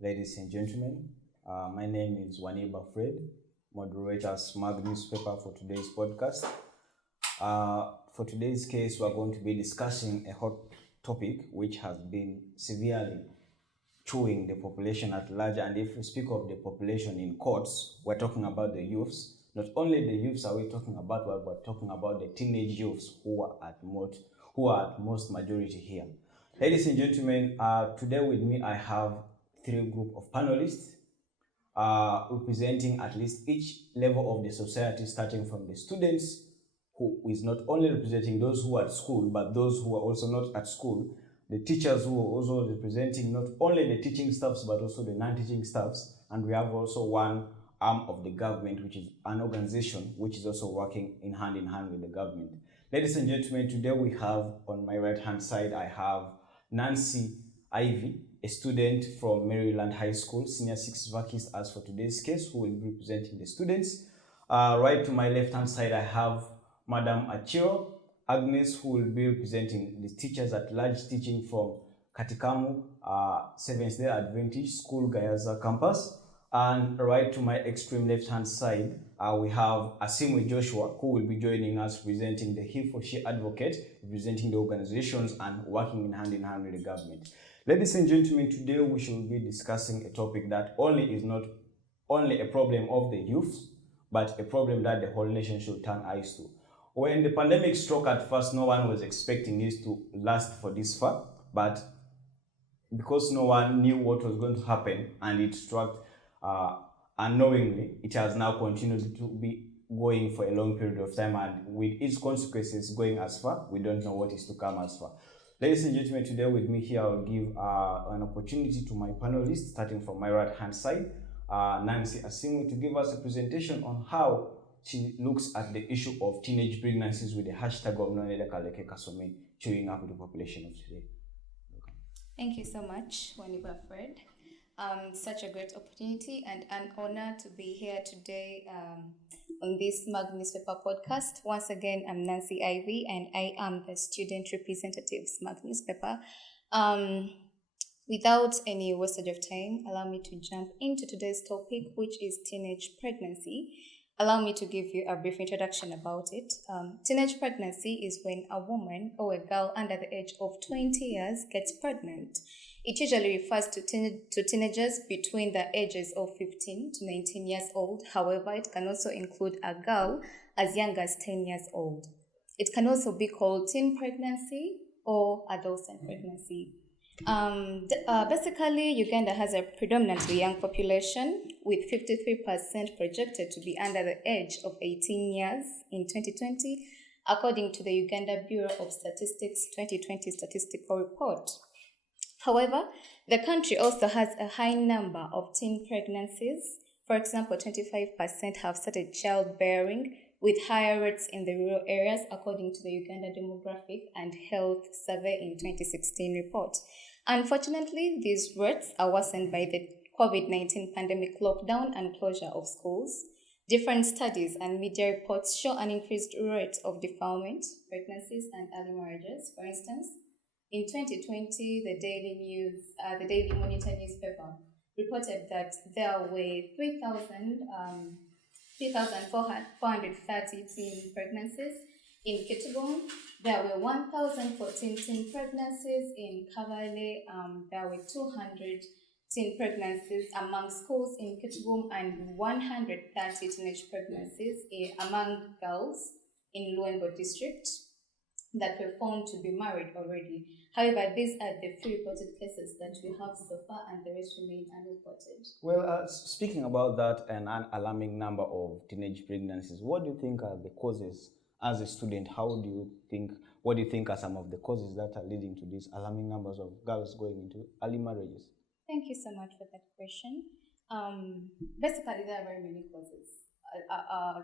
Ladies and gentlemen, my name is Fred, moderator Smag newspaper for today's podcast. For today's case, we're going to be discussing a hot topic which has been severely chewing the population at large. And if we speak of the population in quotes, we're talking about the youths. Not only the youths are we talking about, but we're talking about the teenage youths who are at most majority here. Ladies and gentlemen, today with me I have three group of panelists representing at least each level of the society, starting from the students, who is not only representing those who are at school, but those who are also not at school, the teachers who are also representing not only the teaching staffs, but also the non-teaching staffs, and we have also one arm of the government, which is an organization which is also working in hand with the government. Ladies and gentlemen, today we have on my right-hand side, I have Nancy Ivy, a student from Merryland High School, Senior 6 Vacist as for today's case, who will be representing the students. Right to my left-hand side, I have Madam Aciro Agnes, who will be representing the teachers at large teaching from Katikamu SDA School, Gayaza campus. And right to my extreme left-hand side, we have Assimwe Joshua, who will be joining us representing the he for she advocate, representing the organizations and working in hand with the government. Ladies and gentlemen, today we shall be discussing a topic that is not only a problem of the youth, but a problem that the whole nation should turn eyes to. When the pandemic struck at first, no one was expecting this to last for this far, but because no one knew what was going to happen and it struck unknowingly, it has now continued to be going for a long period of time, and with its consequences going as far, we don't know what is to come as far. Ladies and gentlemen, today with me here, I'll give an opportunity to my panelists, starting from my right-hand side, Nancy Assimwe, to give us a presentation on how she looks at the issue of teenage pregnancies with the hashtag of #NoNeleKaleke chewing up with the population of today. Thank you so much, Fred. Such a great opportunity and an honor to be here today on this Smag newspaper podcast. Once again, I'm Nancy Ivy and I am the student representative Smag newspaper. Without any wastage of time, allow me to jump into today's topic, which is teenage pregnancy. Allow me to give you a brief introduction about it. Teenage pregnancy is when a woman or a girl under the age of 20 years gets pregnant. It usually refers to teenagers between the ages of 15 to 19 years old. However, it can also include a girl as young as 10 years old. It can also be called teen pregnancy or adolescent pregnancy. Basically, Uganda has a predominantly young population, with 53% projected to be under the age of 18 years in 2020, according to the Uganda Bureau of Statistics 2020 statistical report. However, the country also has a high number of teen pregnancies. For example, 25% have started childbearing, with higher rates in the rural areas, according to the Uganda Demographic and Health Survey in 2016 report. Unfortunately, these rates are worsened by the COVID-19 pandemic lockdown and closure of schools. Different studies and media reports show an increased rate of defilement, pregnancies, and early marriages. For instance, in 2020, the Daily Monitor newspaper reported that there were 3,430 teen pregnancies. In Kitgum, there were 1,014 teen pregnancies. In Kabale, there were 200 teen pregnancies among schools in Kitgum and 130 teenage pregnancies among girls in Luengo district that were found to be married already. However, these are the few reported cases that we have so far, and the rest remain unreported. Well, speaking about that and an alarming number of teenage pregnancies, what do you think are the causes? As a student, what do you think are some of the causes that are leading to these alarming numbers of girls going into early marriages? Thank you so much for that question. Basically, there are very many causes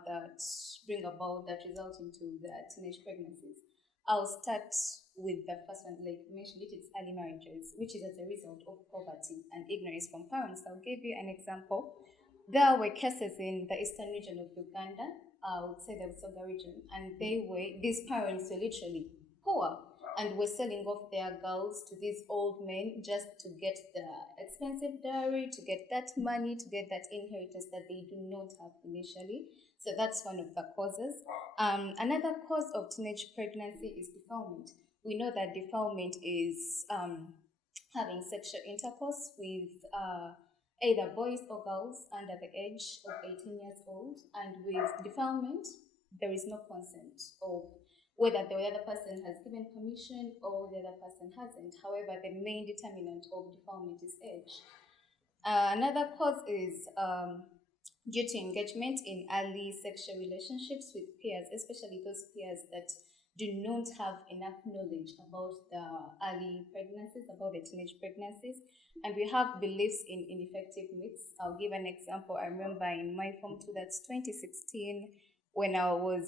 that bring about, that result into the teenage pregnancies. I'll start with the first one, like you mentioned it's early marriages, which is as a result of poverty and ignorance from parents. I'll give you an example. There were cases in the eastern region of Uganda, I would say the Busoga region, and these parents were literally poor and were selling off their girls to these old men just to get the expensive dowry, to get that money, to get that inheritance that they do not have initially. So that's one of the causes. Another cause of teenage pregnancy is defilement. We know that defilement is having sexual intercourse with either boys or girls under the age of 18 years old. And with defilement, there is no consent of whether the other person has given permission or the other person hasn't. However, the main determinant of defilement is age. Another cause is due to engagement in early sexual relationships with peers, especially those peers that do not have enough knowledge about the early pregnancies, about the teenage pregnancies. And we have beliefs in ineffective myths. I'll give an example. I remember in my Form 2, that's 2016, when I was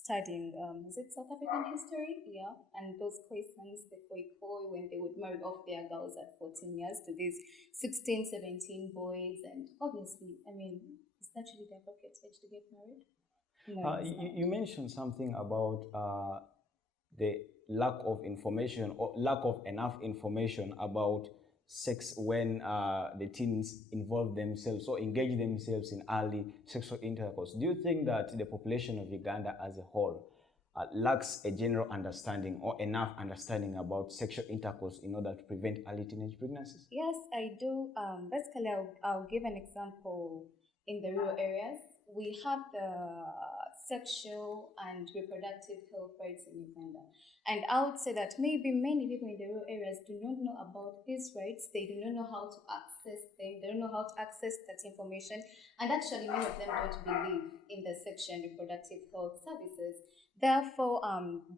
studying, is it South African history? Yeah. And those questions, the koi, when they would marry off their girls at 14 years to these 16, 17 boys. And obviously, I mean, is that really the appropriate age to get married? No, you mentioned something about the lack of information or lack of enough information about sex when the teens involve themselves or engage themselves in early sexual intercourse. Do you think that the population of Uganda as a whole lacks a general understanding or enough understanding about sexual intercourse in order to prevent early teenage pregnancies? Yes, I do. Basically, I'll give an example. In the rural areas, we have the sexual and reproductive health rights in Uganda. And I would say that maybe many people in the rural areas do not know about these rights. They do not know how to access them. They don't know how to access that information. And actually, many of them don't believe in the sexual and reproductive health services. Therefore,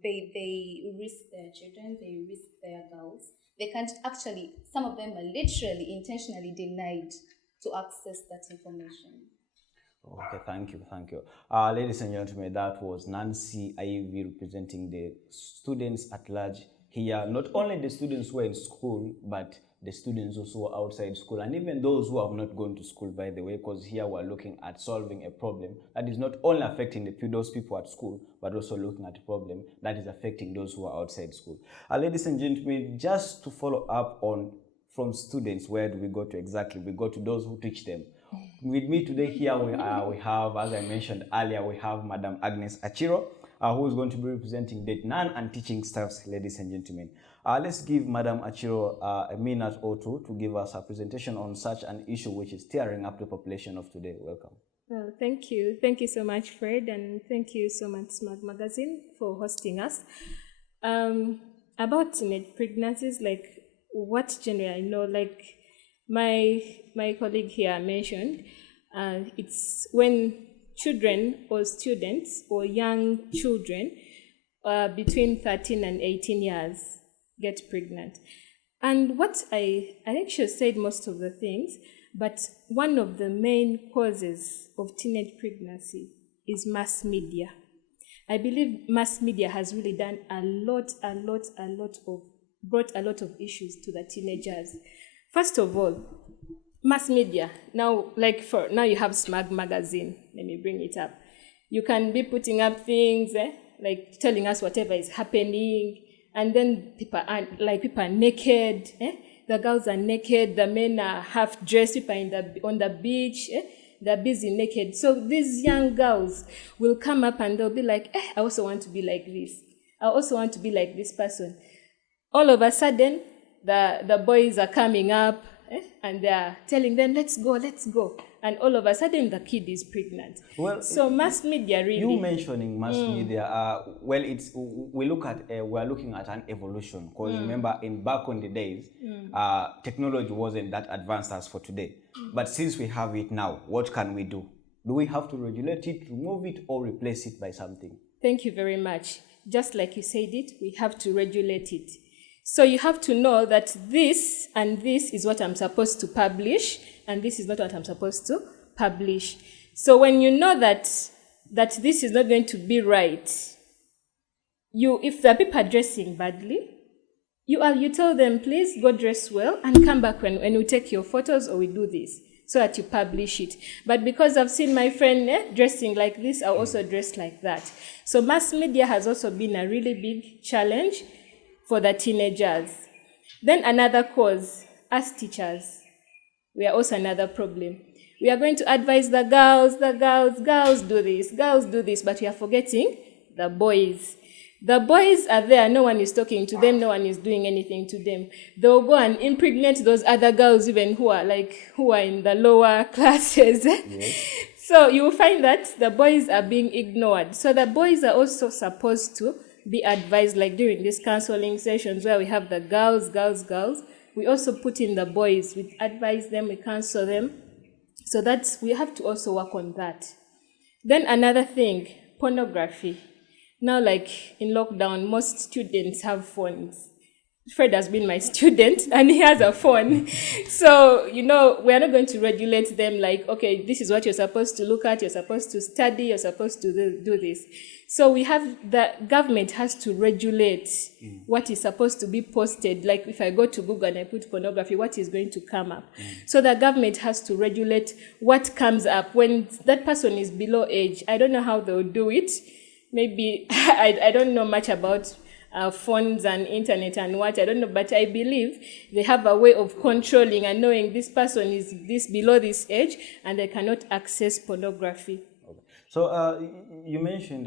they risk their children, they risk their girls. They can't actually, some of them are literally intentionally denied to access that information. Okay, thank you. Ladies and gentlemen, that was Nancy Ivy representing the students at large here. Not only the students who are in school, but the students also who are outside school, and even those who have not gone to school, by the way, because here we're looking at solving a problem that is not only affecting those people at school, but also looking at a problem that is affecting those who are outside school. Ladies and gentlemen, just to follow up on from students, where do we go to exactly? We go to those who teach them. With me today here we have, as I mentioned earlier, we have Madam Agnes Aciro, who is going to be representing the non and teaching staffs, ladies and gentlemen. Let's give Madam Aciro a minute or two to give us a presentation on such an issue which is tearing up the population of today. Welcome. Well, thank you. Thank you so much, Fred, and thank you so much, Smag Magazine, for hosting us. About teenage pregnancies, like what generally I know, like my colleague here mentioned, it's when children or students or young children between 13 and 18 years get pregnant. And what I think she said most of the things, but one of the main causes of teenage pregnancy is mass media. I believe mass media has really done brought a lot of issues to the teenagers. First of all, mass media. Now you have Smag Magazine. Let me bring it up. You can be putting up things, like telling us whatever is happening, and then people are naked. The girls are naked, the men are half dressed, people are on the beach, they're busy naked. So these young girls will come up and they'll be like, I also want to be like this. I also want to be like this person. All of a sudden, the boys are coming up and they're telling them, let's go. And all of a sudden, the kid is pregnant. Well, so mass media really... You mentioning mass media, we're looking at an evolution. Because remember, back in the days, technology wasn't that advanced as for today. But since we have it now, what can we do? Do we have to regulate it, remove it, or replace it by something? Thank you very much. Just like you said it, we have to regulate it. So you have to know that this and this is what I'm supposed to publish, and this is not what I'm supposed to publish. So when you know that this is not going to be right, if the people are dressing badly, you tell them, please go dress well and come back when we take your photos or we do this, so that you publish it. But because I've seen my friend dressing like this, I'll also dress like that. So mass media has also been a really big challenge for the teenagers. Then another cause, as teachers, we are also another problem. We are going to advise the girls do this, but we are forgetting the boys. The boys are there, no one is talking to them, no one is doing anything to them. They'll go and impregnate those other girls even who are in the lower classes. Yes. So you will find that the boys are being ignored. So the boys are also supposed to be advised, like during these counseling sessions where we have the girls, we also put in the boys, we advise them, we counsel them. So we have to also work on that. Then another thing, pornography. Now, like in lockdown, most students have phones. Fred has been my student and he has a phone. So, we are not going to regulate them like, okay, this is what you're supposed to look at, you're supposed to study, you're supposed to do this. So the government has to regulate what is supposed to be posted. Like if I go to Google and I put pornography, what is going to come up? So the government has to regulate what comes up. When that person is below age, I don't know how they'll do it. Maybe, I don't know much about phones and internet and what, I don't know, but I believe they have a way of controlling and knowing this person is below this age and they cannot access pornography. Okay. So you mentioned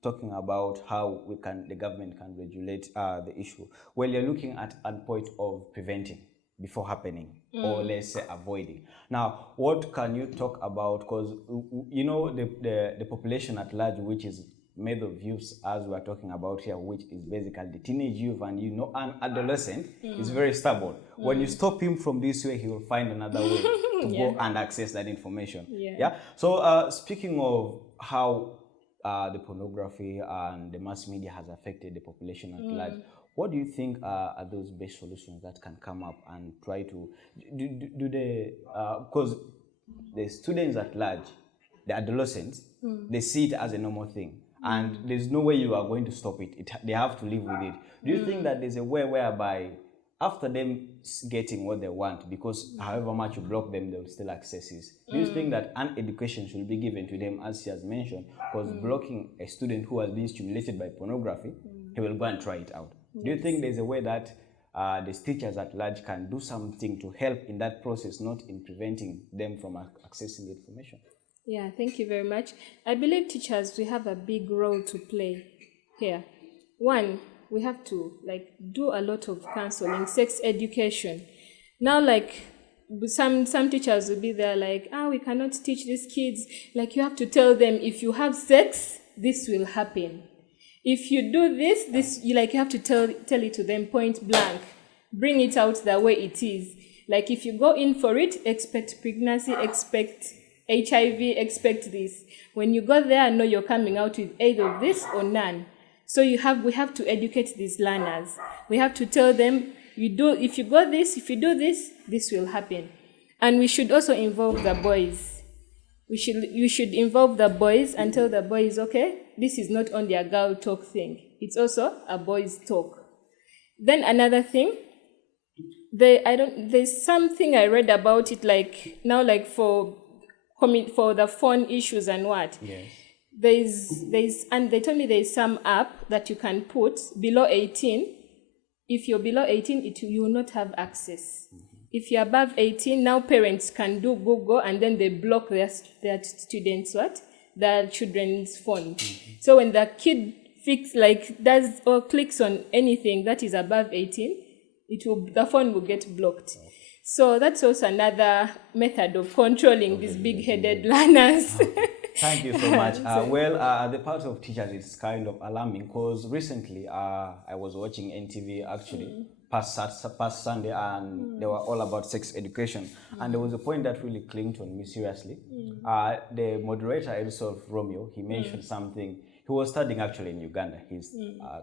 talking about how the government can regulate the issue. Well, you're looking at a point of preventing before happening, or let's say avoiding. Now, what can you talk about? Because the population at large, which is made of youth, as we are talking about here, which is basically the teenage youth, and an adolescent is very stubborn. When you stop him from this way, he will find another way to go and access that information. Yeah. So speaking of how the pornography and the mass media has affected the population at large, what do you think are those best solutions that can come up and try to do because the students at large, the adolescents, they see it as a normal thing. And there's no way you are going to stop it. They have to live with it. Do you think that there's a way whereby after them getting what they want, because however much you block them, they'll still access it? Do you think that an education should be given to them, as she has mentioned? Because blocking a student who has been stimulated by pornography, he will go and try it out. Do you think there's a way that the teachers at large can do something to help in that process, not in preventing them from accessing the information? Yeah, thank you very much. I believe teachers, we have a big role to play here. One, we have to do a lot of counseling, sex education. Now, some teachers will be there we cannot teach these kids. You have to tell them, if you have sex, this will happen. If you do this, you have to tell it to them point blank. Bring it out the way it is. If you go in for it, expect pregnancy, expect HIV, expect this. When you go there, know you're coming out with either of this or none. So we have to educate these learners. We have to tell them, if you do this, this will happen. And we should also involve the boys. You should involve the boys and tell the boys, okay, this is not only a girl talk thing. It's also a boys talk. Then another thing, there's something I read about it for the phone issues and what. Yes. And they told me there's some app that you can put below 18. If you're below 18, you will not have access. If you're above 18, now parents can do Google and then they block their students' their children's phone. So when the kid does or clicks on anything that is above 18, the phone will get blocked. So that's also another method of controlling these big-headed learners. Thank you so much. The part of teachers is kind of alarming, because recently I was watching NTV actually past Sunday, and they were all about sex education. And there was a point that really clinged on me seriously. The moderator himself, Romeo, he mentioned something. he was studying actually in Uganda. He's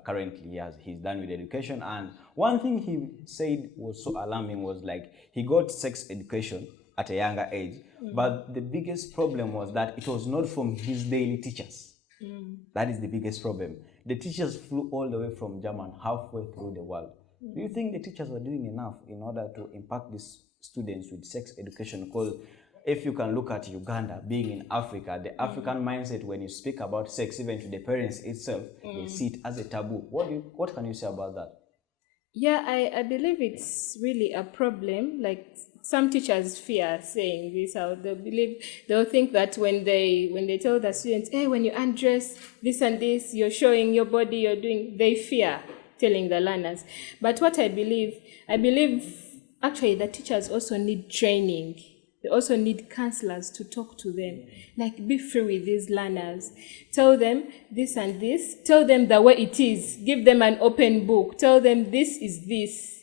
currently he's done with education, and one thing he said was so alarming was like he got sex education at a younger age, but the biggest problem was that it was not from his daily teachers. That is the biggest problem. The teachers flew all the way from Germany halfway through the world. Do you think the teachers are doing enough in order to impact these students with sex education? Because if you can look at Uganda being in Africa, the African mindset, when you speak about sex, even to the parents itself, they see it as a taboo. What can you say about that? Yeah, I believe it's really a problem. Like some teachers fear saying this out. They'll think that when they tell the students, hey, when you undress this and this, you're showing your body, you're doing, they fear telling the learners. But what I believe actually the teachers also need training. They also need counselors to talk to them. Like, be free with these learners. Tell them this and this. Tell them the way it is. Give them an open book. Tell them this is this.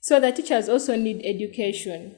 So the teachers also need education.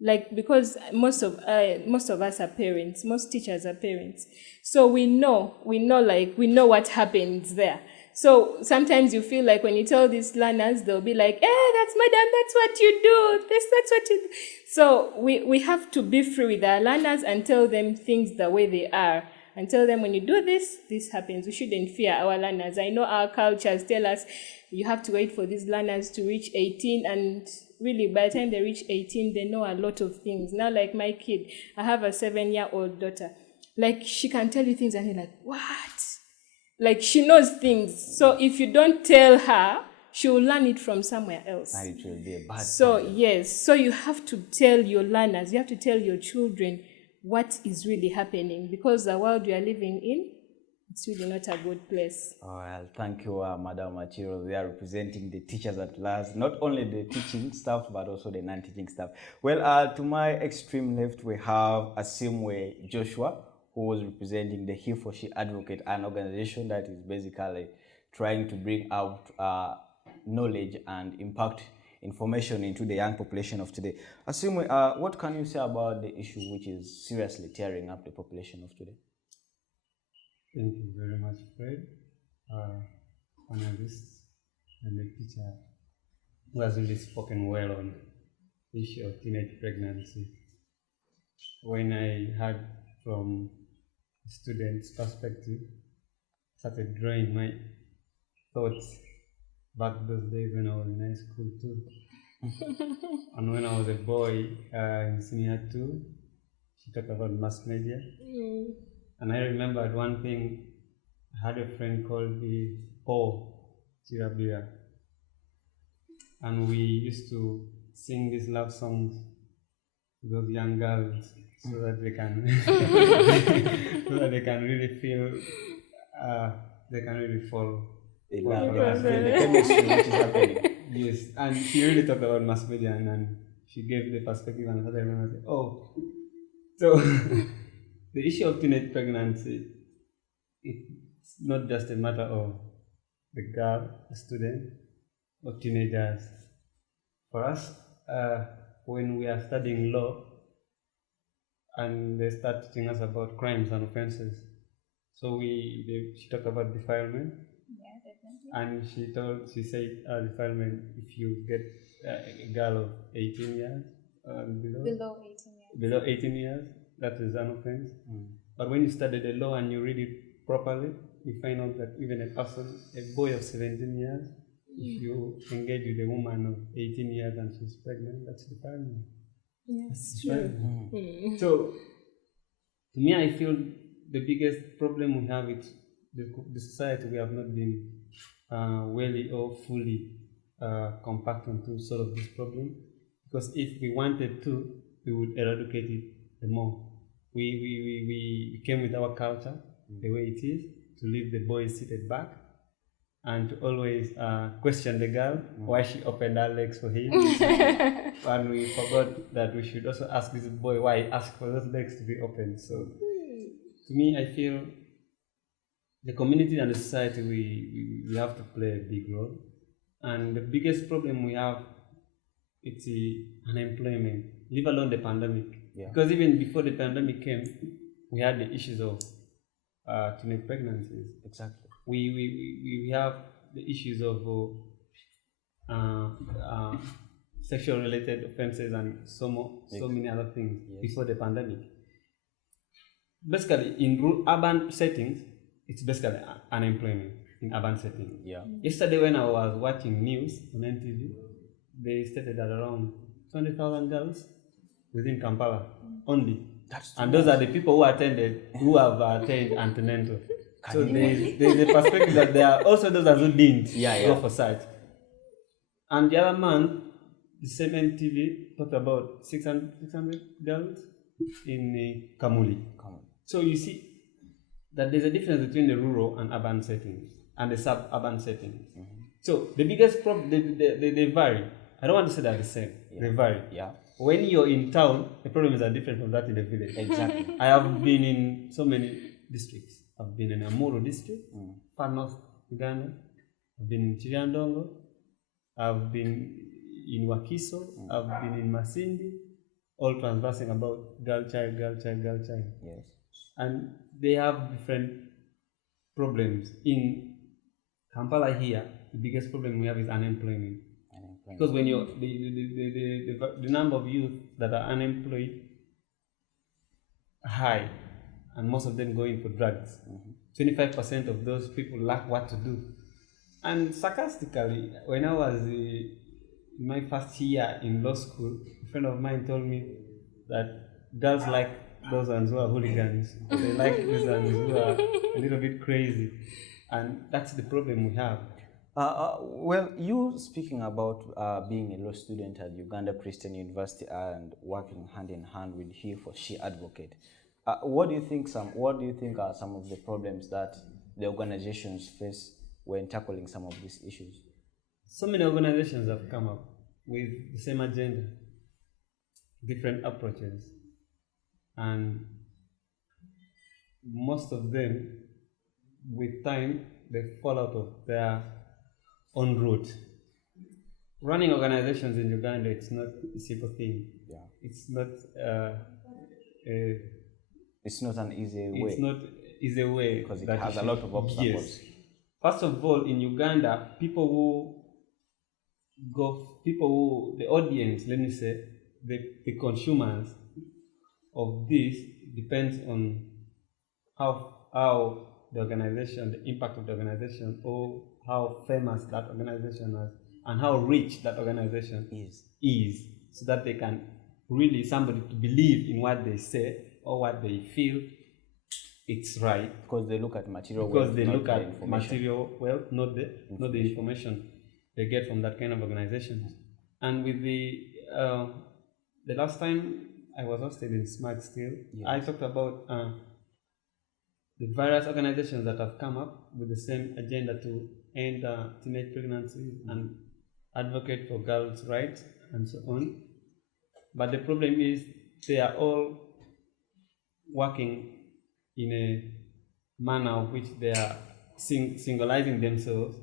Like, because most of us are parents. Most teachers are parents. So we know what happens there. So sometimes you feel like when you tell these learners, they'll be like, that's madam, that's what you do. That's what you do. So we have to be free with our learners and tell them things the way they are. And tell them when you do this, this happens. We shouldn't fear our learners. I know our cultures tell us you have to wait for these learners to reach 18, and really by the time they reach 18, they know a lot of things. Now, like my kid, I have a 7-year-old daughter. Like, she can tell you things and you're like, what? Like, she knows things. So if you don't tell her, she will learn it from somewhere else. And it will be a bad So problem. yes, so you have to tell your learners, you have to tell your children what is really happening, because the world we are living in, it's really not a good place. Oh, well, thank you, Madam Aciro. We are representing the teachers at last, not only the teaching staff, but also the non-teaching staff. Well, to my extreme left, we have Assimwe Joshua, who was representing the He for She Advocate, an organization that is basically trying to bring out knowledge and impact information into the young population of today. Assimwe, what can you say about the issue which is seriously tearing up the population of today? Thank you very much, Fred, panelists, and the teacher who has really spoken well on the issue of teenage pregnancy. When I heard from a student's perspective, started drawing my thoughts back those days when I was in high school too. And when I was a boy in senior 2, she talked about mass media. And I remembered one thing. I had a friend called Paul Chirabia, and we used to sing these love songs to those young girls so that they can really feel they can really fall. They love, they can feel the chemistry which is happening. Yes, and she really talked about mass media, and she gave the perspective, and I remember, oh, so the issue of teenage pregnancy, it's not just a matter of the girl, the student, or teenagers. For us, when we are studying law, and they start teaching us about crimes and offenses, so she talked about defilement. Yeah, definitely. And she said defilement, if you get a girl of 18 years below 18 years, that is an offense. But when you study the law and you read it properly, you find out that even a boy of 17 years, if you engage with a woman of 18 years and she's pregnant, that's defilement. Yes, true. So, to me, I feel the biggest problem we have is the society. We have not been really or fully compact to solve this problem. Because if we wanted to, we would eradicate it the more. We came with our culture, the way it is, to leave the boys seated back and to always question the girl why she opened her legs for him. And we forgot that we should also ask this boy why he asked for those legs to be opened. So to me, I feel the community and the society, we have to play a big role. And the biggest problem we have, it's unemployment, leave alone the pandemic. Yeah. Because even before the pandemic came, we had the issues of teenage pregnancies. Exactly. We have the issues of sexual related offenses and so many other things before the pandemic. Basically, in urban settings, it's basically unemployment in urban settings. Yeah. Yesterday, when I was watching news on NTV, they stated that around 20,000 girls within Kampala only. And those are the people who have attained antenatal. So there's a perspective that there are also those who didn't go for such. And the other month, the same NTV talked about 600 girls in Kamuli. So you see that there's a difference between the rural and urban settings and the suburban settings. So the biggest problem, they vary. I don't want to say they're the same. They vary. Yeah. When you're in town, the problems are different from that in the village. Exactly. I have been in so many districts. I've been in Amuru district, far north Uganda. I've been in Chiriandongo. I've been in Wakiso. I've been in Masindi. All transversing about girl child. Yes. And they have different problems. In Kampala here, the biggest problem we have is unemployment. Because when you're the number of youth that are unemployed high, and most of them going for drugs. 25% of those people lack what to do. And sarcastically, when I was in my first year in law school, a friend of mine told me that girls like those ones who are hooligans. They like those ones who are a little bit crazy. And that's the problem we have. Well, you speaking about being a law student at Uganda Christian University and working hand in hand with He for She Advocate, what do you think are some of the problems that the organizations face when tackling some of these issues? So many organizations have come up with the same agenda, different approaches, and most of them, with time, they fall out of their own route. Running organizations in Uganda, it's not a simple thing. Yeah. It's not it's not an easy way. It's not easy way because it has a lot of obstacles. Yes. First of all, in Uganda, the audience, let me say, the consumers of this depends on how the organization, the impact of the organization, or how famous that organization is, and how rich that organization is, so that they can really somebody to believe in what they say or what they feel it's right. Because they look at material because wealth, they not look the at information. material wealth, not the information they get from that kind of organizations. And with the last time I was hosted in Smag still, I talked about the various organizations that have come up with the same agenda to end teenage pregnancies and advocate for girls' rights and so on. But the problem is they are all working in a manner of which they are singularizing themselves.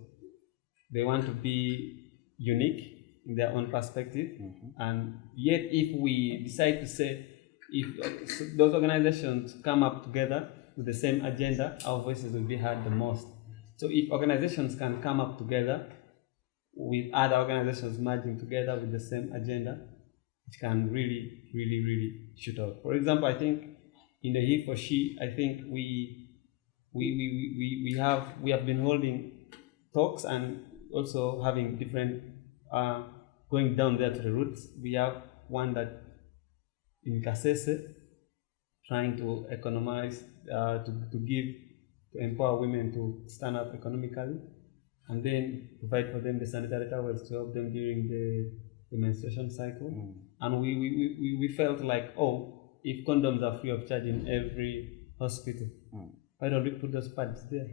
They want to be unique in their own perspective. And yet if we decide to say, if those organizations come up together with the same agenda, our voices will be heard the most. So if organizations can come up together with other organizations merging together with the same agenda, it can really, really, really shoot out. For example, I think in the He for She, I think we have been holding talks and also having different going down there to the roots. We have one that in Kasese, trying to economize, to empower women to stand up economically, and then provide for them the sanitary towels to help them during the menstruation cycle. And we felt like, if condoms are free of charge in every hospital, why don't we put those pads there?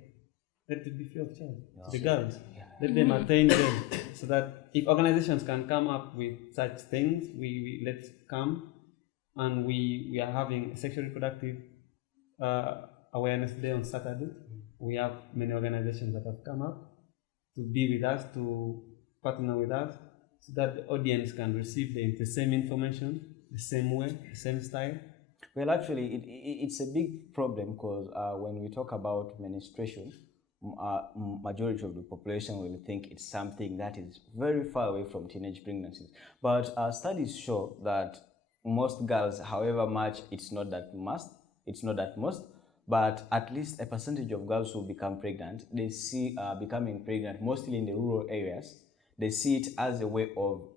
Let it be free of charge. The girls, let them attain them, so that if organizations can come up with such things, let's come. And we are having a sexual reproductive awareness day on Saturday. We have many organizations that have come up to be with us, to partner with us, so that the audience can receive the same information, the same way, the same style. Well, actually, it's a big problem because when we talk about menstruation, majority of the population will think it's something that is very far away from teenage pregnancies. But studies show that most girls, however much it's not that most, but at least a percentage of girls who become pregnant, they see becoming pregnant mostly in the rural areas. They see it as a way of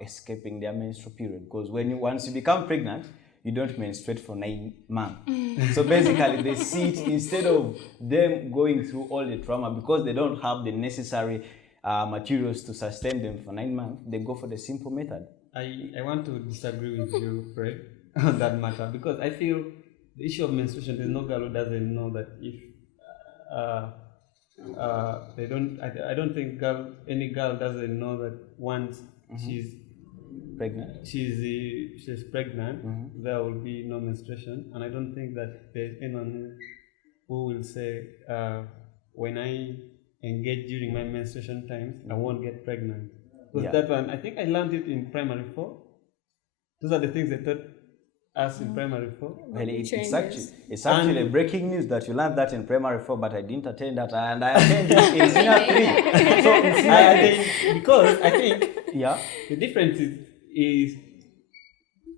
escaping their menstrual period, because once you become pregnant, you don't menstruate for 9 months. So basically, they see it, instead of them going through all the trauma because they don't have the necessary materials to sustain them for 9 months, they go for the simple method. I want to disagree with you, Fred, on that matter, because I feel the issue of menstruation, there's no girl who doesn't know that if they don't. I don't think any girl doesn't know that once she's pregnant, there will be no menstruation, and I don't think that there's anyone who will say when I engage during my menstruation times, I won't get pregnant. Because that one, I think I learned it in primary 4. Those are the things they taught us in primary 4. Well, it's actually breaking news that you learned that in primary 4, but I didn't attend that, and I attended it in senior 3. So in senior 3, because I think the difference is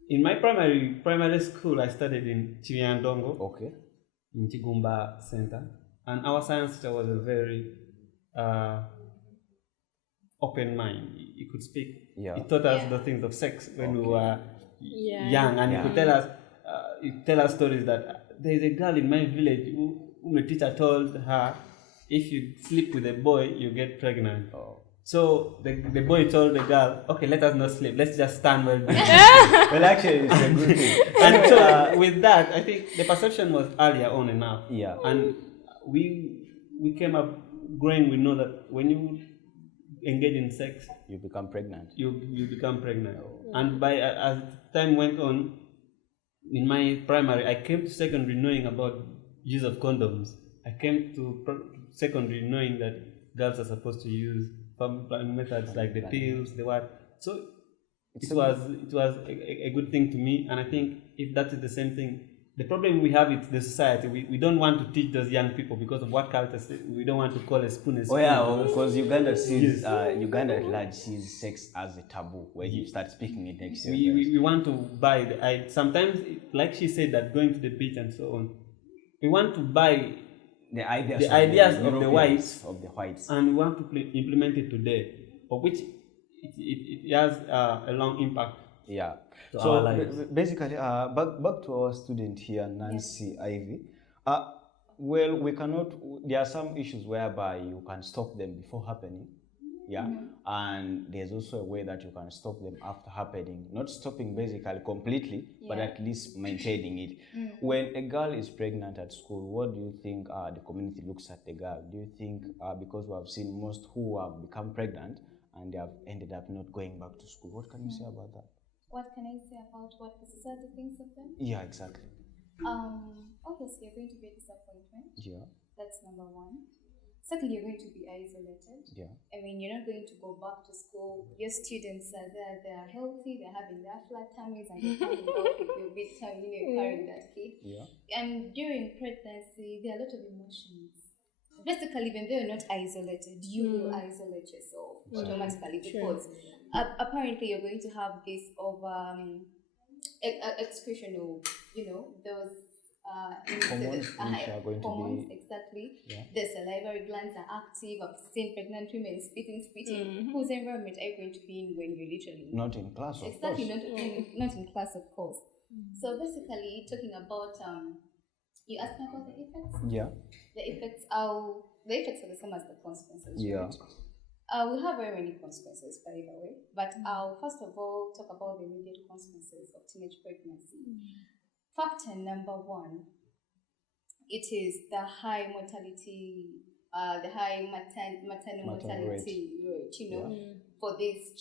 in my primary school, I studied in Chiriandongo, in Chigumba Center, and our science teacher was a very open mind. He could speak. He taught us the things of sex when we were young, and he could tell us stories that there is a girl in my village whom a teacher told her, if you sleep with a boy, you get pregnant. So the boy told the girl, okay, let us not sleep, let's just stand well. Well, actually, it's a good thing. And so with that, I think the perception was earlier on enough. And we came up growing, we know that when you engage in sex, you become pregnant. You become pregnant. And as time went on, in my primary, I came to secondary knowing about use of condoms. I came to secondary knowing that girls are supposed to use family planning methods like the pills, the what. So it was a good thing to me, and I think if that is the same thing, the problem we have is the society. We don't want to teach those young people because of what culture. We don't want to call a spoon a spoon. Because Uganda sees Uganda at large sees sex as a taboo when you start speaking it next year. We want to buy sometimes, like she said, that going to the beach and so on. We want to buy the ideas of the whites, and we want to implement it today, of which it has a long impact. So basically, back to our student here, Nancy Ivy. Well, we cannot. There are some issues whereby you can stop them before happening. And there's also a way that you can stop them after happening. Not stopping basically completely, but at least maintaining it. When a girl is pregnant at school, what do you think the community looks at the girl? Do you think, because we have seen most who have become pregnant and they have ended up not going back to school, what can you say about that? What can I say about what the society thinks of them? Yeah, exactly. Obviously, you're going to be a disappointment. That's number one. Secondly, you're going to be isolated. I mean, you're not going to go back to school. Your students are there, they are healthy, they're having their flat tummies, and you're coming out with your big tummy, you're carrying that kid. And during pregnancy, there are a lot of emotions. Basically, when they're not isolated, you will isolate yourself automatically because apparently you're going to have this excretion of, those hormones, exactly. The salivary glands are active. I've seen pregnant women spitting. Whose environment are you going to be in when you're literally not in class? Exactly, not in class, of course. So basically, talking about you asked me about the effects. The effects are the same as the consequences. Right? We have very many consequences, by the way. But I'll first of all talk about the immediate consequences of teenage pregnancy. Factor number one, it is the high mortality, the high maternal mortality rate, for this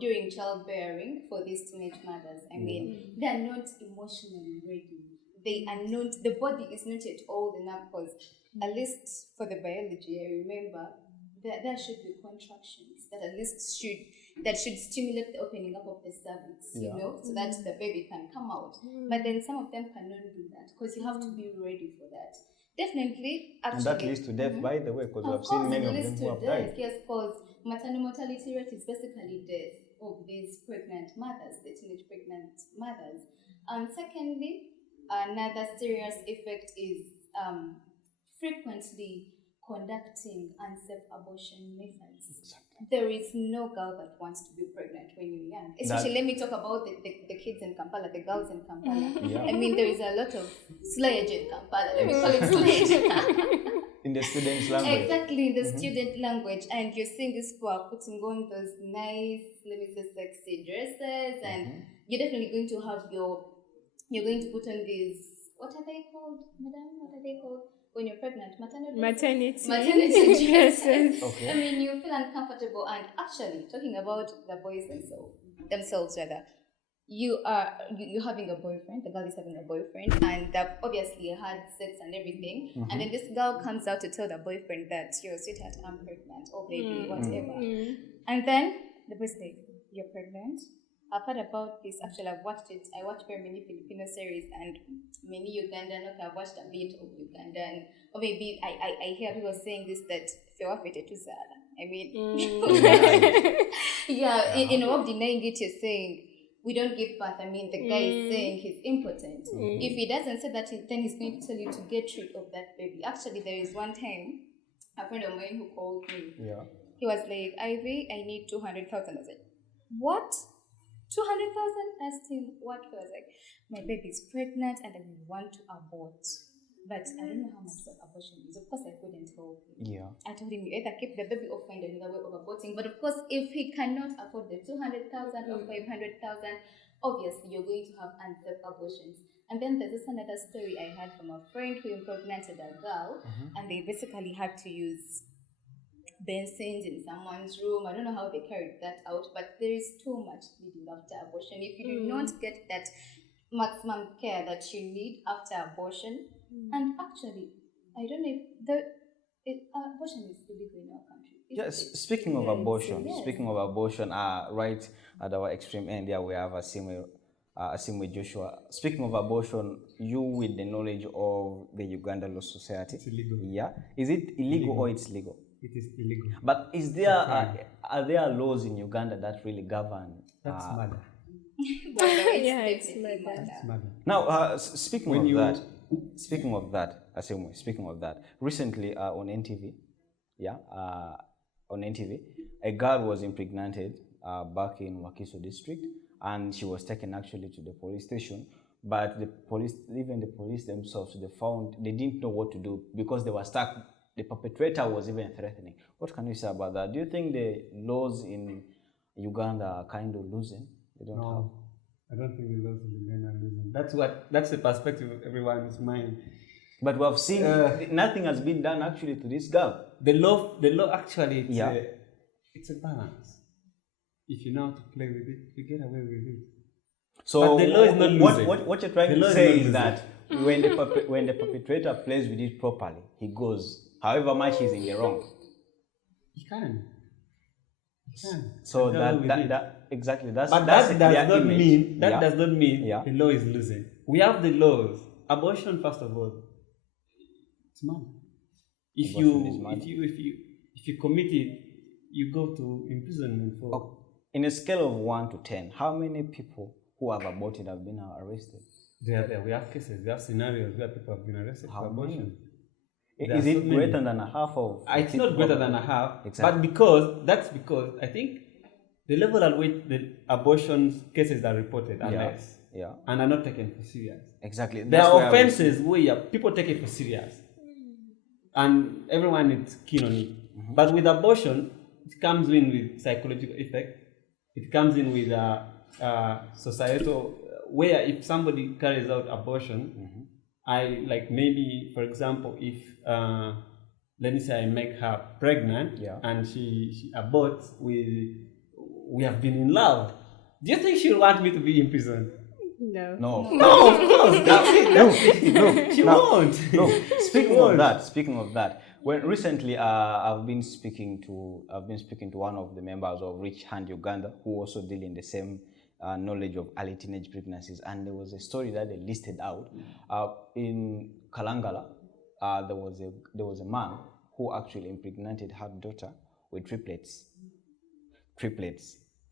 during childbearing for these teenage mothers. I mean, they are not emotionally ready. They are not, the body is not yet old enough because, at least for the biology, I remember, there should be contractions that at least should stimulate the opening up of the cervix, you know, so that the baby can come out. But then some of them cannot do that because you have to be ready for that. Definitely, actually. And that leads to death, by the way, because we have seen many of them who have died. Yes, because maternal mortality rate is basically death of these pregnant mothers, the teenage pregnant mothers. And secondly, another serious effect is frequently conducting unsafe abortion methods. Exactly. There is no girl that wants to be pregnant when you're young. Especially, let me talk about the kids in Kampala, the girls in Kampala. Yeah. I mean, there is a lot of slayage in Kampala. Let me call it slayage. In the students' language. Exactly, in the student language. And you're seeing these people are putting on those nice, let me say, sexy dresses. And you're definitely going to have you're going to put on these, what are they called, madam? What are they called? When you're pregnant, maternity dresses. Okay. I mean, you feel uncomfortable, and actually, talking about the boys themselves rather, you're having a boyfriend. The girl is having a boyfriend, and they've obviously had sex and everything. And then this girl comes out to tell the boyfriend that, "Yo, sweetheart, I'm pregnant," or baby, whatever. And then the boy's like, "You're pregnant?" I've heard about this. Actually, I've watched it. I watch very many Filipino series and many Ugandan. Okay, I've watched a bit of Ugandan. Or maybe I hear people saying this that I mean, yeah, in of denying it, you're saying we don't give birth. I mean, the guy is saying he's impotent. If he doesn't say that, then he's going to tell you to get rid of that baby. Actually, there is one time a friend of mine who called me. Yeah. He was like, "Ivy, I need 200,000." I was like, "What? 200,000?" Asked him what for. I was like, "My baby is pregnant and I want to abort. But I don't know how much the abortion is." Of course, I couldn't help him. Yeah. I told him, you either keep the baby or find another way of aborting. But of course, if he cannot afford the 200,000 or 500,000, obviously you're going to have unsafe abortions. And then there's this another story I heard from a friend who impregnated a girl, and they basically had to use Benson's in someone's room. I don't know how they carried that out, but there is too much bleeding after abortion. If you do not get that maximum care that you need after abortion, and actually, I don't know if abortion is illegal in our country. Yes, speaking of abortion, right at our extreme end here, we have Assimwe Joshua. Speaking of abortion, you with the knowledge of the Uganda Law Society. It's illegal. Yeah. Is it illegal or it's legal? It is illegal. But is there are there laws in Uganda that really govern? That's murder. It's Murder. Now, speaking of that, Assimwe, speaking of that, recently on NTV, a girl was impregnated back in Wakiso district, and she was taken actually to the police station. But the police themselves, they didn't know what to do because they were stuck. The perpetrator was even threatening. What can you say about that? Do you think the laws in Uganda are kind of losing? They don't have. I don't think the laws in Uganda are losing. That's the perspective of everyone's mind. But we have seen nothing has been done actually to this girl. The law actually, it's a balance. If you know how to play with it, you get away with it. So but the law is not losing. What you're trying to say is that when the perpetrator plays with it properly, he goes. However much he's in the wrong. He can. So that exactly that's. But that's that does not mean the law is losing. We have the laws. Abortion, first of all, it's murder. If you commit it, you go to imprisonment for. Okay. In a scale of 1 to 10, how many people who have aborted have been arrested? We have cases. We have scenarios where people have been arrested for abortion. Is it greater than a half of? It's not greater than a half. Exactly. But that's because I think the level at which the abortion cases are reported are less. Yeah. And are not taken for serious. Exactly. There are offenses where people take it for serious. And everyone is keen on it. But with abortion, it comes in with psychological effect. It comes in with societal, where if somebody carries out abortion, maybe, for example, if, let me say I make her pregnant and she aborts, we have been in love. Do you think she'll want me to be in prison? No. No, of course. That's it. No. She won't. No. Speaking of that, Well, recently, I've been speaking to one of the members of Rich Hand Uganda, who also deal in the same knowledge of early teenage pregnancies, and there was a story that they listed out in Kalangala. There was a man who actually impregnated her daughter with triplets.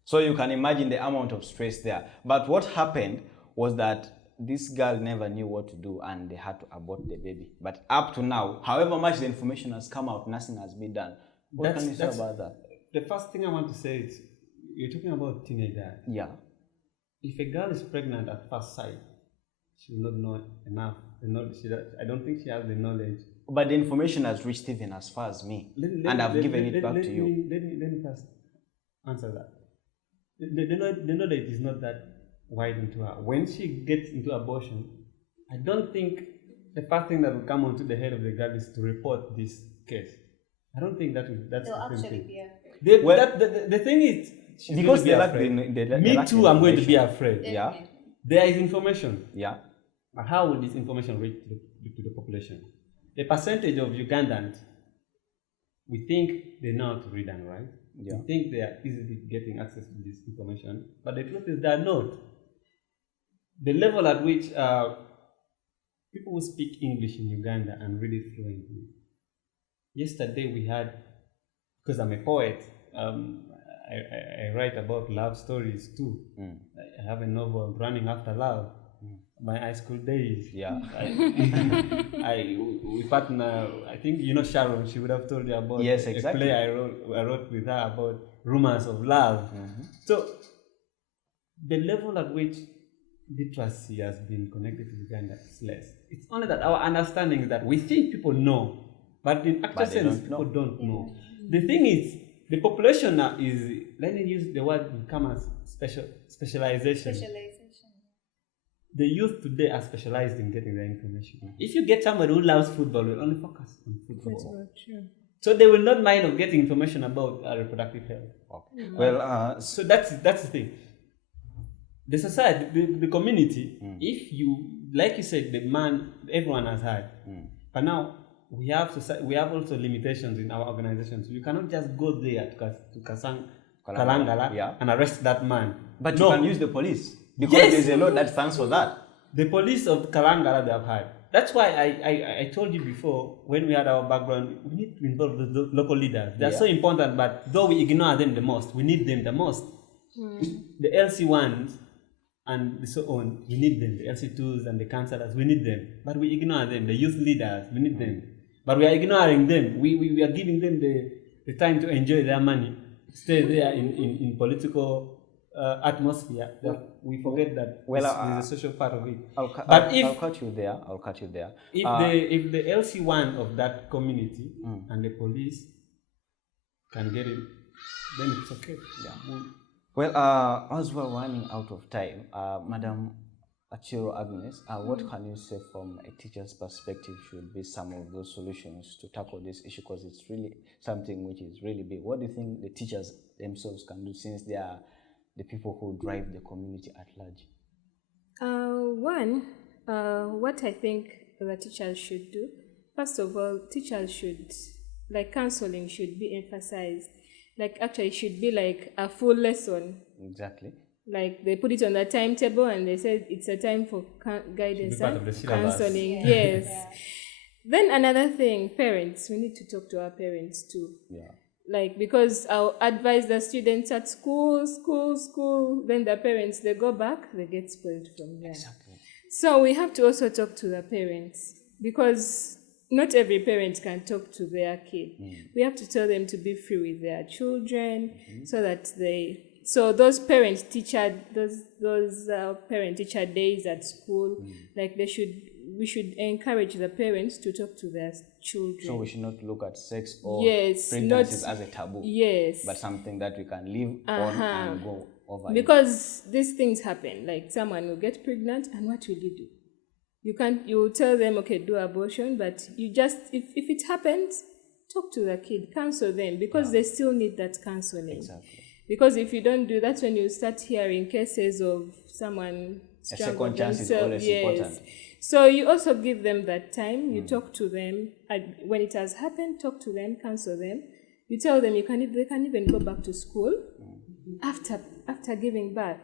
So you can imagine the amount of stress there. But what happened was that this girl never knew what to do, and they had to abort the baby. But up to now, however much the information has come out, nothing has been done. What can you say about that? The first thing I want to say is, you're talking about teenagers. Yeah. If a girl is pregnant at first sight, she will not know enough. I don't think she has the knowledge. But the information has reached even as far as me, and I've given it back to you. Let me first answer that. The knowledge is not that wide into her. When she gets into abortion, I don't think the first thing that will come onto the head of the girl is to report this case. I don't think that's They'll the actually thing. be afraid. The thing is, she's Because going to be afraid. Me too, I'm going to be afraid. Yeah. There is information. Yeah. But how will this information reach to the population? The percentage of Ugandans, we think they know how to read and write. Yeah. We think they are easily getting access to this information. But the truth is they are not. The level at which people who speak English in Uganda and read it fluently. Yesterday we had, because I'm a poet, I write about love stories too. I have a novel, Running After Love. My high school days. Yeah. We partner. I think you know Sharon. She would have told you about yes, a exactly. play I wrote with her about rumors of love. So the level at which literacy has been connected to Uganda is less. It's only that our understanding is that we think people know, but in actual sense, people don't know. The thing is, the population now is, let me use the word become as specialization. The youth today are specialized in getting their information. If you get somebody who loves football, will only focus on football. So they will not mind of getting information about reproductive health. Okay. Well, so that's the thing. The society, the community, if you, like you said, the man, everyone has had. But now we have also limitations in our organizations. You cannot just go there to Kalangala and arrest that man. But you can use the police. Because there's a law that stands for that. The police of Kalangala they have had. That's why I told you before, when we had our background, we need to involve the local leaders. They're so important, but though we ignore them the most, we need them the most. The LC1s and so on, we need them. The LC2s and the councillors, we need them. But we ignore them. The youth leaders, we need them. But we are ignoring them. We are giving them the time to enjoy their money, stay there in political atmosphere. We forget that there's a social part of it. I'll cut you there. If the LC1 of that community and the police can get it, then it's okay. Yeah. Well, as we're running out of time, Madam Aciro Agnes, what can you say from a teacher's perspective should be some of those solutions to tackle this issue? Because it's really something which is really big. What do you think the teachers themselves can do, since they are the people who drive the community at large? What I think the teachers should do, first of all, teachers should, like, counseling should be emphasized. Like, actually, it should be like a full lesson. Exactly. Like, they put it on the timetable and they said it's a time for guidance and counseling. Yes. Then another thing, parents, we need to talk to our parents too. Yeah. Like, because I'll advise the students at school, then the parents, they go back, they get spoiled from there. Exactly. So we have to also talk to the parents, because not every parent can talk to their kid. We have to tell them to be free with their children, so that those parent-teacher days at school, like we should encourage the parents to talk to their children. So we should not look at sex or pregnancies as a taboo. Yes. But something that we can live on and go over. Because these things happen. Like, someone will get pregnant, and what will you do? You tell them, okay, do abortion, but you just, if it happens, talk to the kid, counsel them, because they still need that counseling. Exactly. Because if you don't do, that's when you start hearing cases of someone a second chance is always important. So you also give them that time. You talk to them. And when it has happened, talk to them, counsel them. You tell them they can even go back to school after giving birth.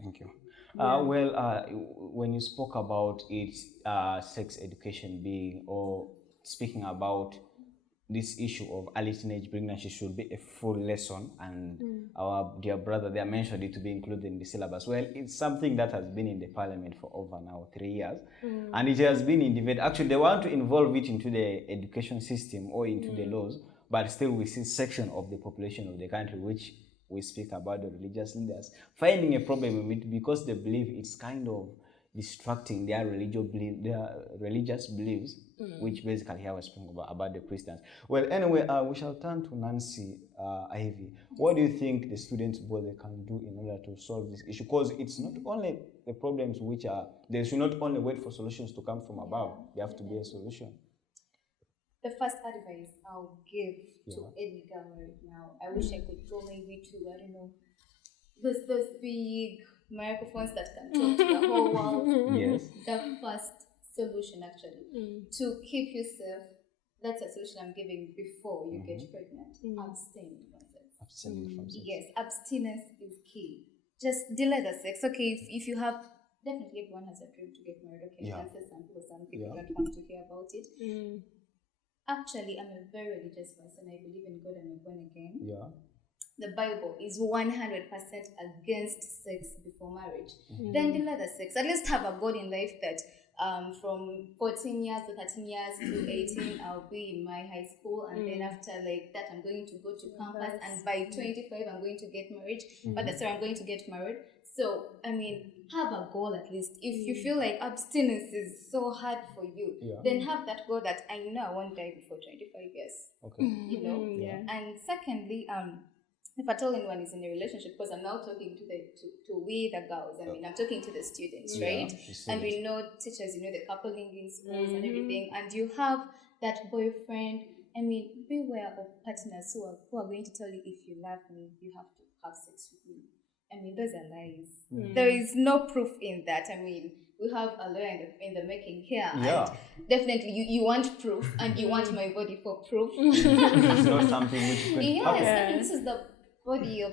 Thank you. When you spoke about it, sex education being, or speaking about this issue of early teenage pregnancy should be a full lesson, and our dear brother there mentioned it to be included in the syllabus. Well, it's something that has been in the parliament for over now 3 years, and it has been in debate. Actually, they want to involve it into the education system or into the laws, but still we see section of the population of the country which we speak about the religious leaders finding a problem with it because they believe it's kind of distracting their religious beliefs, which basically here we're speaking about the Christians. Well, anyway, we shall turn to Nancy Ivy. What do you think the students body can do in order to solve this issue? Because it's not only the problems which are, they should not only wait for solutions to come from above, there have to be a solution. The first advice I'll give to any girl right now, I wish I could go maybe to, I don't know, those big microphones that can talk to the whole world. Yes. The first solution actually to keep yourself, that's a solution I'm giving before you get pregnant. Abstain from sex. Abstain from sex. Yes, abstinence is key. Just delay the sex. Okay, if you have, definitely everyone has a dream to get married. Okay, you can say some people don't want to hear about it. Actually, I'm a very religious person. I believe in God. I'm born again. Yeah. The Bible is 100% against sex before marriage. Then delay the sex. At least have a goal in life that from 14 years to 13 years to 18, I'll be in my high school. And then after like that, I'm going to go to campus. And by 25, I'm going to get married. I'm going to get married. So, I mean, have a goal at least. If you feel like abstinence is so hard for you, then have that goal that I know I won't die before 25 years. Okay. You know? And secondly, if at all anyone is in a relationship, because I'm now talking to we the girls, I mean, I'm talking to the students, right? And we know teachers, you know, the coupling in schools and everything, and you have that boyfriend. I mean, beware of partners who are going to tell you, if you love me, you have to have sex with me. I mean, those are lies. There is no proof in that. I mean, we have a lawyer in the making here. And definitely, you want proof, and you want my body for proof. It's not something which you can happen. Yes, this is the body of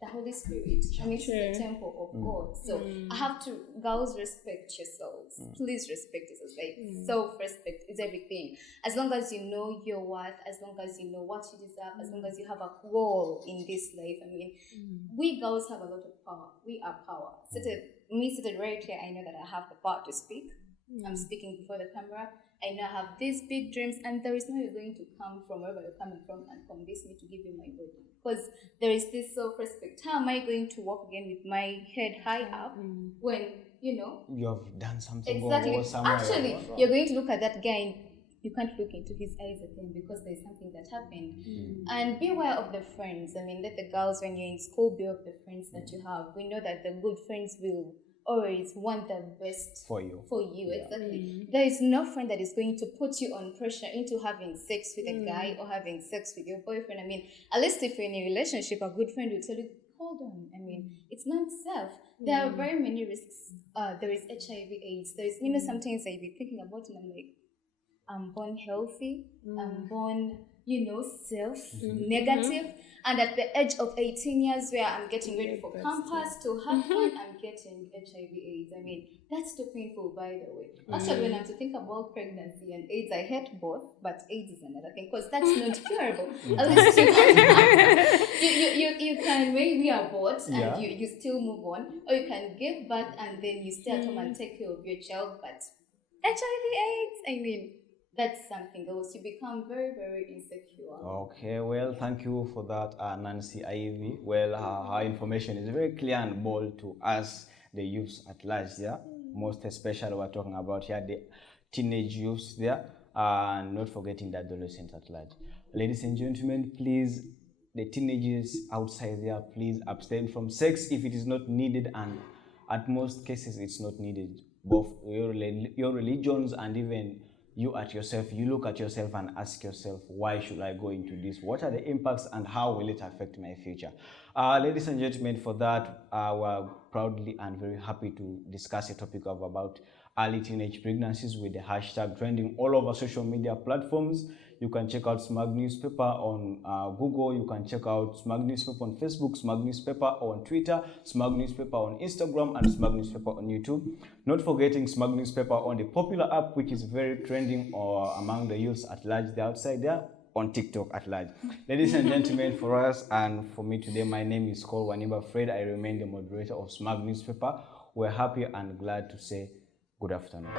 the Holy Spirit. I mean, it's the temple of God. So I have to, girls, respect yourselves. Please respect yourselves. Like self-respect is everything. As long as you know your worth, as long as you know what you deserve, as long as you have a goal in this life. I mean, we girls have a lot of power. We are power. Sitting right here, I know that I have the power to speak. I'm speaking before the camera. I know I have these big dreams, and there is no way going to come from wherever you're coming from and convince me to give you my body. Because there is this self-respect. How am I going to walk again with my head high up when, you know, you have done something exactly. Or somewhere. Actually, you're going to look at that guy and you can't look into his eyes again because there's something that happened. And beware of the friends. I mean, let the girls, when you're in school, beware of the friends that you have. We know that the good friends will always want the best for you. Exactly. There is no friend that is going to put you on pressure into having sex with a guy or having sex with your boyfriend. I mean, at least if you're in a relationship, a good friend will tell you, hold on. I mean, it's not safe. There are very many risks. There is HIV/AIDS. There is, you know, sometimes I be thinking about it and I'm like, I'm born healthy. I'm born, you know, negative. And at the age of 18 years, where I'm getting ready for campus to have fun, I'm getting HIV/AIDS. I mean, that's too painful, by the way. Actually, when I'm to think about pregnancy and AIDS, I hate both, but AIDS is another thing, because that's not curable. At least you can maybe abort and you still move on, or you can give birth and then you stay at home and take care of your child. But HIV/AIDS, I mean, that's something else. You become very, very insecure. Okay, well, thank you for that, Nancy Ivy. Well, her information is very clear and bold to us, the youths at large there. Most especially, we're talking about here the teenage youths there, and not forgetting the adolescents at large. Ladies and gentlemen, please, the teenagers outside there, please abstain from sex if it is not needed, and at most cases, it's not needed. Both your religions and even you at yourself, you look at yourself and ask yourself, why should I go into this? What are the impacts and how will it affect my future? Ladies and gentlemen, for that, we're proudly and very happy to discuss a topic about early teenage pregnancies with the hashtag trending all over social media platforms. You can check out Smag Newspaper on Google. You can check out Smag Newspaper on Facebook, Smag Newspaper on Twitter, Smag Newspaper on Instagram, and Smag Newspaper on YouTube. Not forgetting Smag Newspaper on the popular app, which is very trending among the youths at large, they're outside there, on TikTok at large. Ladies and gentlemen, for us and for me today, my name is called Waniba Fred. I remain the moderator of Smag Newspaper. We're happy and glad to say good afternoon.